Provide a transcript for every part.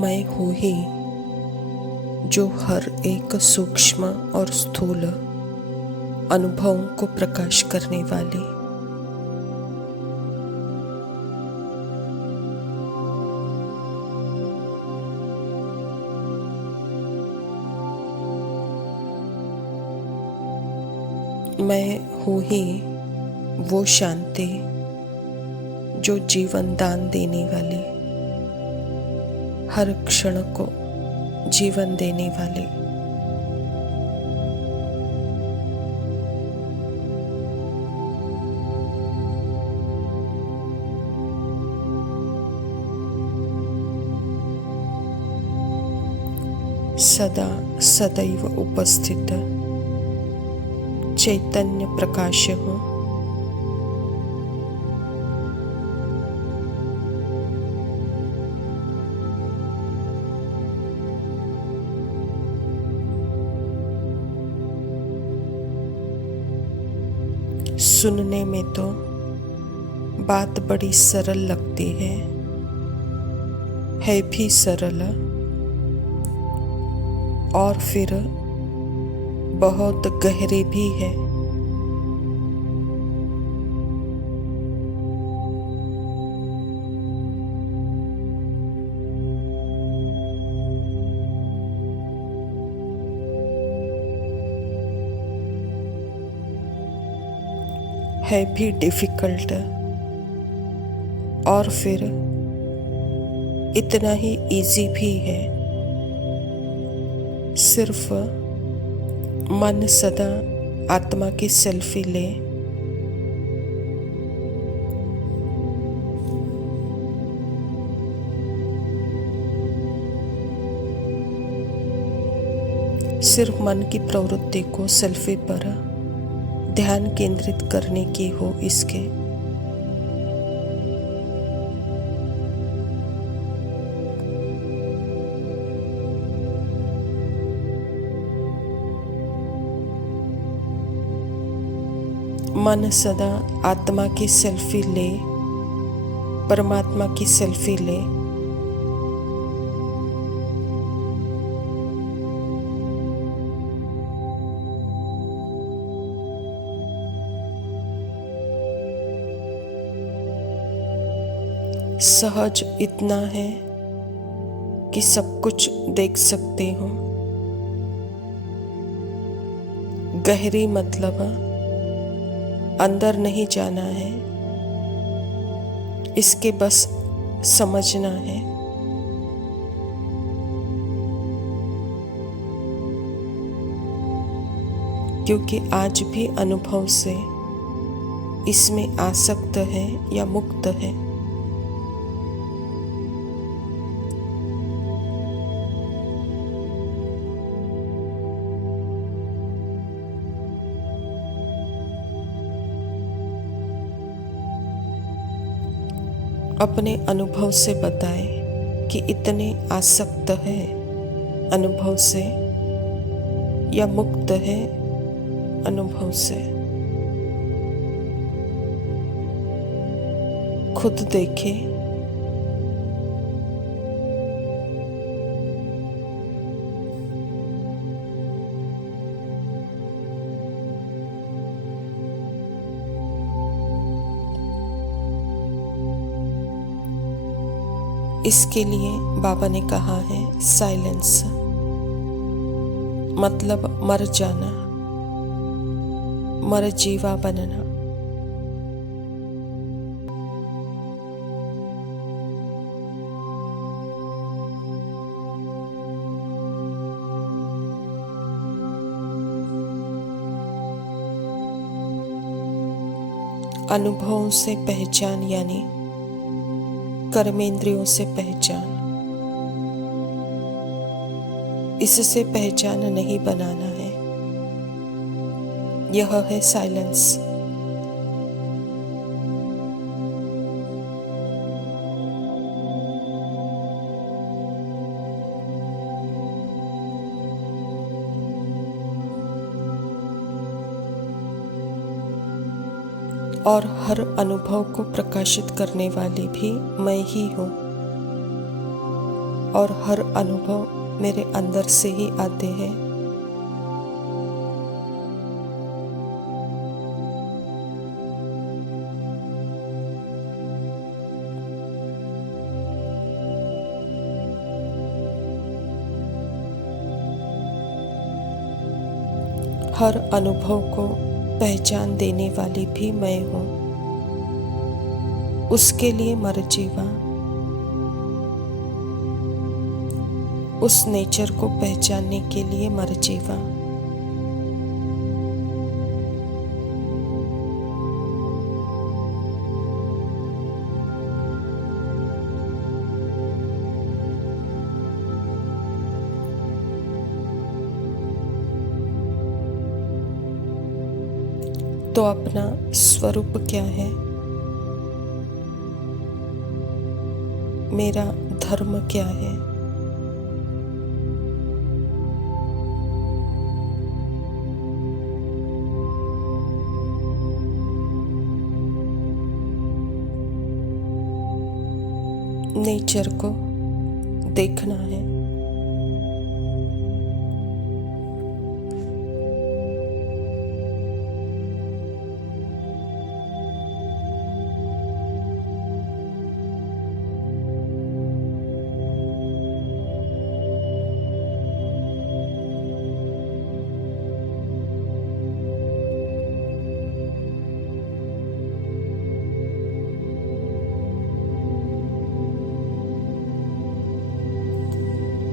मैं हूँ ही जो हर एक सूक्ष्म और स्थूल अनुभवों को प्रकाश करने वाली मैं हूँ ही वो शांति जो जीवन दान देने वाली, हर क्षण को जीवन देने वाली। सदा सदैव उपस्थित चैतन्य प्रकाश हूँ। सुनने में तो बात बड़ी सरल लगती है भी सरल और फिर बहुत गहरी भी है। है भी डिफिकल्ट और फिर इतना ही इजी भी है। सिर्फ मन सदा आत्मा की सेल्फी ले, सिर्फ मन की प्रवृत्ति को सेल्फी पर ध्यान केंद्रित करने की हो इसके। मन सदा आत्मा की सेल्फी ले, परमात्मा की सेल्फी ले। सहज इतना है कि सब कुछ देख सकते हो। गहरी मतलब अंदर नहीं जाना है, इसके बस समझना है। क्योंकि आज भी अनुभव से इसमें आसक्त है या मुक्त है। अपने अनुभव से बताए कि इतने आसक्त है अनुभव से या मुक्त है अनुभव से। खुद देखे। इसके लिए बाबा ने कहा है साइलेंस मतलब मर जाना, मर जीवा बनना। अनुभवों से पहचान यानी कर्मेंद्रियों से पहचान, इससे पहचान नहीं बनाना है। यह है साइलेंस। और हर अनुभव को प्रकाशित करने वाली भी मैं ही हूँ। और हर अनुभव मेरे अंदर से ही आते हैं। हर अनुभव को पहचान देने वाली भी मैं हूँ। उसके लिए मर जीवा, उस नेचर को पहचानने के लिए मर जीवा। तो अपना स्वरूप क्या है? मेरा धर्म क्या है? नेचर को देखना है।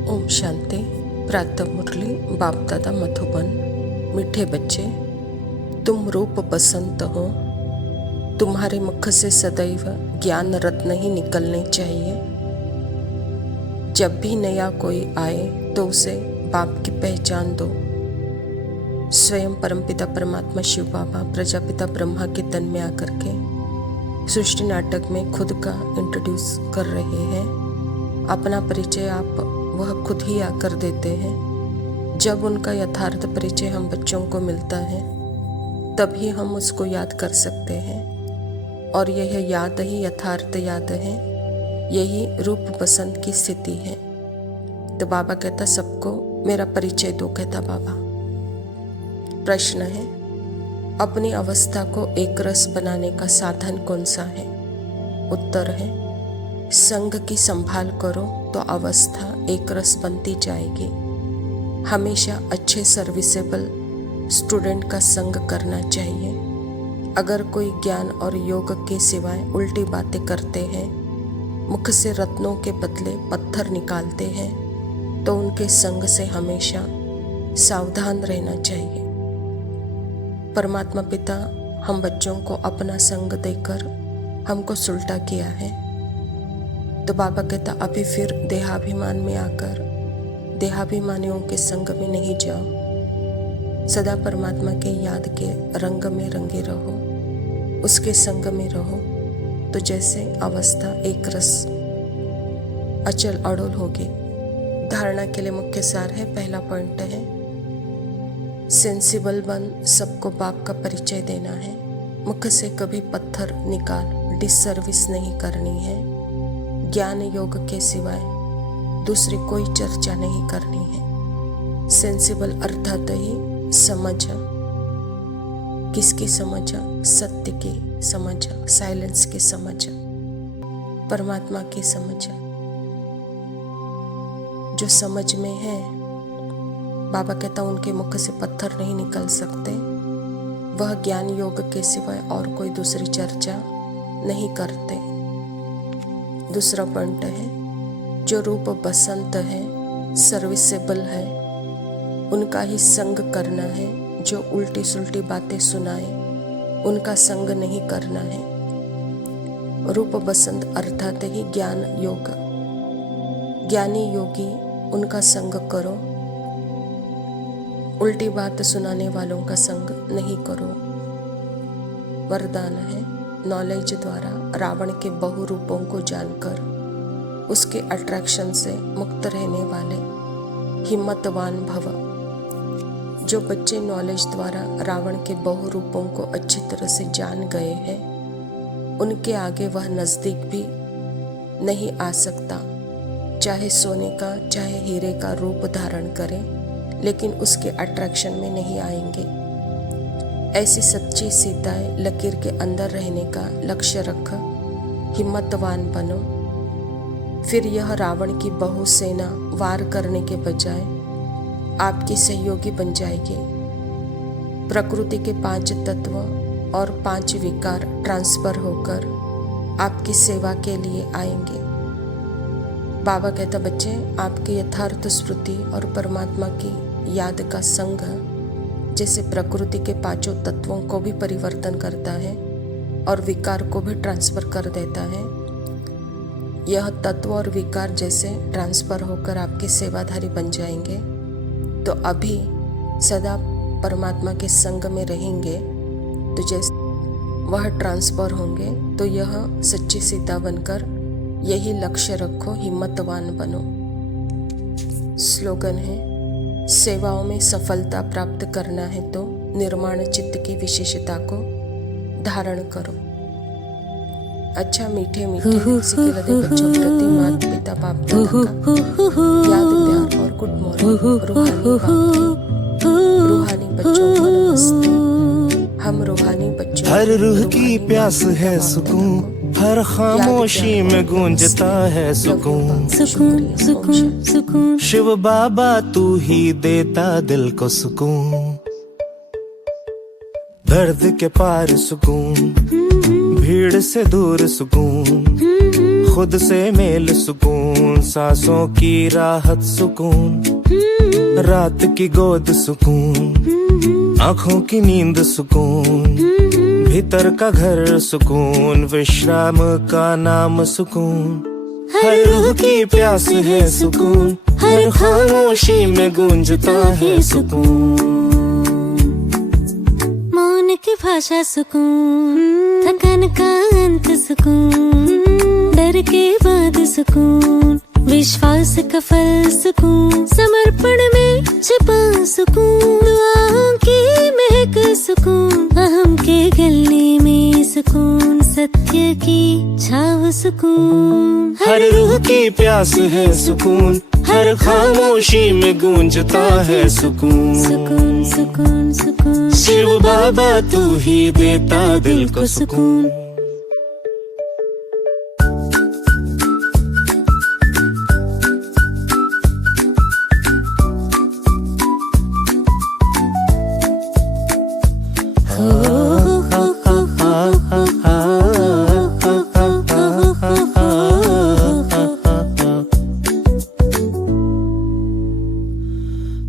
ओम शांति। प्रातः मुरली बाप दादा मधुबन। मीठे बच्चे, तुम रूप बसंत हो। तुम्हारे मुख से सदैव ज्ञान रत्न ही निकलने चाहिए। जब भी नया कोई आए तो उसे बाप की पहचान दो। स्वयं परमपिता परमात्मा शिव बाबा प्रजापिता ब्रह्मा के तन में आकर के सृष्टि नाटक में खुद का इंट्रोड्यूस कर रहे हैं। अपना परिचय आप वह खुद ही आकर देते हैं। जब उनका यथार्थ परिचय हम बच्चों को मिलता है तभी हम उसको याद कर सकते हैं, और यह याद ही यथार्थ याद है। यही रूप बसंत की स्थिति है। तो बाबा कहता सबको मेरा परिचय दो, कहता बाबा। प्रश्न है, अपनी अवस्था को एक रस बनाने का साधन कौन सा है? उत्तर है, संग की संभाल करो तो अवस्था एक रस बनती जाएगी। हमेशा अच्छे सर्विसेबल स्टूडेंट का संग करना चाहिए। अगर कोई ज्ञान और योग के सिवाय उल्टी बातें करते हैं, मुख से रत्नों के बदले पत्थर निकालते हैं, तो उनके संग से हमेशा सावधान रहना चाहिए। परमात्मा पिता हम बच्चों को अपना संग देकर हमको सुलटा किया है। तो बाबा कहता अभी फिर देहाभिमान में आकर देहाभिमानियों के संग में नहीं जाओ। सदा परमात्मा के याद के रंग में रंगे रहो, उसके संग में रहो। तो जैसे अवस्था एक रस अचल अड़ोल होगी। धारणा के लिए मुख्य सार है। पहला पॉइंट है, सेंसिबल बन सबको बाप का परिचय देना है। मुख से कभी पत्थर निकाल डिसर्विस नहीं करनी है। ज्ञान योग के सिवाय दूसरी कोई चर्चा नहीं करनी है। सेंसिबल अर्थात ही समझ। किसकी समझ? सत्य की समझ, साइलेंस की समझ, परमात्मा की समझ। जो समझ में है, बाबा कहता उनके मुख से पत्थर नहीं निकल सकते। वह ज्ञान योग के सिवाय और कोई दूसरी चर्चा नहीं करते। दूसरा पॉइंट है, जो रूप बसंत है, सर्विसेबल है, उनका ही संग करना है। जो उल्टी सुल्टी बातें सुनाए उनका संग नहीं करना है। रूप बसंत अर्थात ही ज्ञान योग, ज्ञानी योगी, उनका संग करो। उल्टी बात सुनाने वालों का संग नहीं करो। वरदान है, नॉलेज द्वारा रावण के बहु रूपों को जानकर उसके अट्रैक्शन से मुक्त रहने वाले हिम्मतवान भव। जो बच्चे नॉलेज द्वारा रावण के बहु रूपों को अच्छी तरह से जान गए हैं, उनके आगे वह नज़दीक भी नहीं आ सकता। चाहे सोने का चाहे हीरे का रूप धारण करें, लेकिन उसके अट्रैक्शन में नहीं आएंगे। ऐसी सच्ची सीताएं लकीर के अंदर रहने का लक्ष्य रख हिम्मतवान बनो। फिर यह रावण की बहु सेना वार करने के बजाय आपकी सहयोगी बन जाएगी। प्रकृति के 5 तत्व और 5 विकार ट्रांसफर होकर आपकी सेवा के लिए आएंगे। बाबा कहता, बच्चे, आपकी यथार्थ स्मृति और परमात्मा की याद का संग जैसे प्रकृति के 5 तत्वों को भी परिवर्तन करता है और विकार को भी ट्रांसफर कर देता है, यह तत्व और विकार जैसे ट्रांसफर होकर आपके सेवाधारी बन जाएंगे, तो अभी सदा परमात्मा के संग में रहेंगे, तो जैसे वह ट्रांसफर होंगे, तो यह सच्ची सीता बनकर यही लक्ष्य रखो, हिम्मतवान बनो। स्लोगन है, सेवाओं में सफलता प्राप्त करना है तो निर्माण चित्त की विशेषता को धारण करो। अच्छा, मीठे मीठे सिकेलदे बच्चों प्रति माता पिता बाप दादा का याद प्यार और गुड मॉर्निंग। रूहानी बच्चों को नमस्ते। हम रूहानी बच्चों, हर रूह की प्यास है सुकून, हर खामोशी में गूंजता है सुकून। सुकून सुकून सुकून शिव बाबा तू ही देता दिल को सुकून। दर्द के पार सुकून, भीड़ से दूर सुकून, खुद से मेल सुकून, सांसों की राहत सुकून, रात की गोद सुकून, आँखों की नींद सुकून, भीतर का घर सुकून, विश्राम का नाम सुकून। हर रूह की प्यास है सुकून, हर खामोशी में गूंजता है सुकून। मौन की भाषा सुकून, थकान का अंत सुकून, डर के बाद सुकून, विश्वास का फल सुकून, समर्पण में छिपा सुकून, दुआओं की महक सुकून, अहम के गले में सुकून, सत्य की छाव सुकून। हर रूह की प्यास है सुकून, हर खामोशी में गूंजता है सुकून। सुकून सुकून सुकून शिव बाबा तू ही देता दिल को सुकून।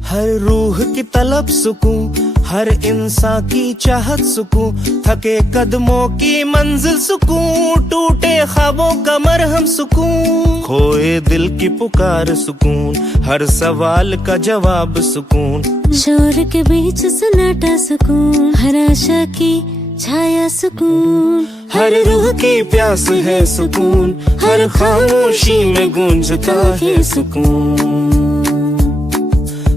हर रूह की तलब सुकून, हर इंसान की चाहत सुकून, थके कदमों की मंजिल सुकून, टूटे ख्वाबों का मरहम सुकून, खोए दिल की पुकार सुकून, हर सवाल का जवाब सुकून, शोर के बीच सन्नाटा सुकून, हर आशा की छाया सुकून। हर रूह की प्यास है सुकून, हर खामोशी में गूंजता है सुकून।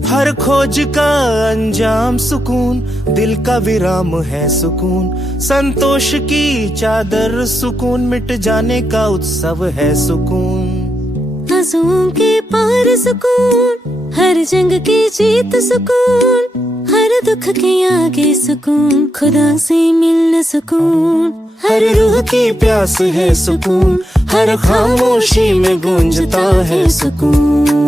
हर खोज का अंजाम सुकून, दिल का विराम है सुकून, संतोष की चादर सुकून, मिट जाने का उत्सव है सुकून। आंसुओं के पार सुकून, हर जंग की जीत सुकून, हर दुख के आगे सुकून, खुदा से मिलना सुकून। हर रूह की प्यास है सुकून, हर खामोशी में गूंजता है सुकून।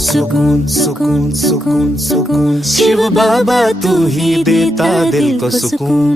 सुकून सुकून सुकून सुकून, शिव बाबा तू ही देता दिल को सुकून।